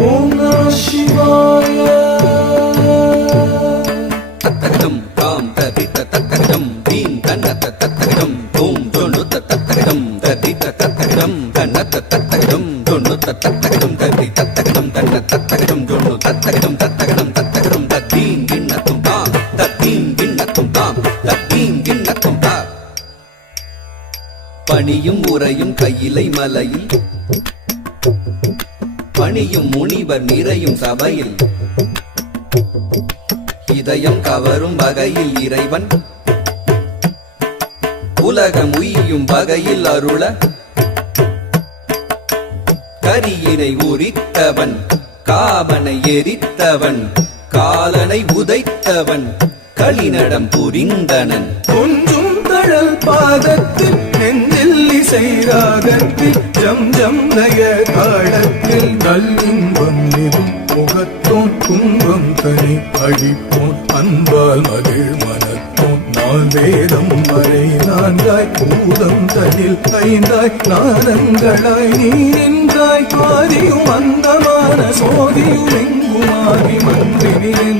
ஓம் நம சிவாய. தத்தகம் தாம் ததி தத்தகம் தீம் கண்ண தத்தகம் தூம் தொண்ணு தத்தகம் ததி தத்தகம் கண்ண தத்தகம் தொண்ணு தத்தகம் ததி தத்தகம் கண்ண தத்தகம் தொண்ணு தத்தகம் தத்தகம் தத்தகம் தத்தீம் கிண்ணத்தும் தாம் தத்தீம் கிண்ணத்தும் தாம் தத்தீம் கிண்ணத்தும் தாம். பணியும் உரையும் கையிலை மலையில் பணியும் முனிவர் நிறையும் சபையில் இதயம் கவரும் வகையில் இறைவன் உலகம் உய்யும் வகையில் அருள கரியினை உரித்தவன் காமனை எரித்தவன் காலனை உதைத்தவன் களிநடம் புரிந்தனன். கொஞ்சும் தழல் பாதத்தில் நெஞ்சில் இசை ராகத்தில் ஜம் ஜம் நய தாளத்தில் நல்லின்பம் நிறும் முகத்தோன் துன்பம் தனி அழிப்போன் அன்பால் மகிழ் மனத்தோன் நாள் வேதம் வரை நான்காய் பூதம் தனில் ஐந்தாய் நாதங்களாய் நீ நின்றாய் ஆதியும் அந்தமான சோதியும் எங்குமாறி மன்றினில்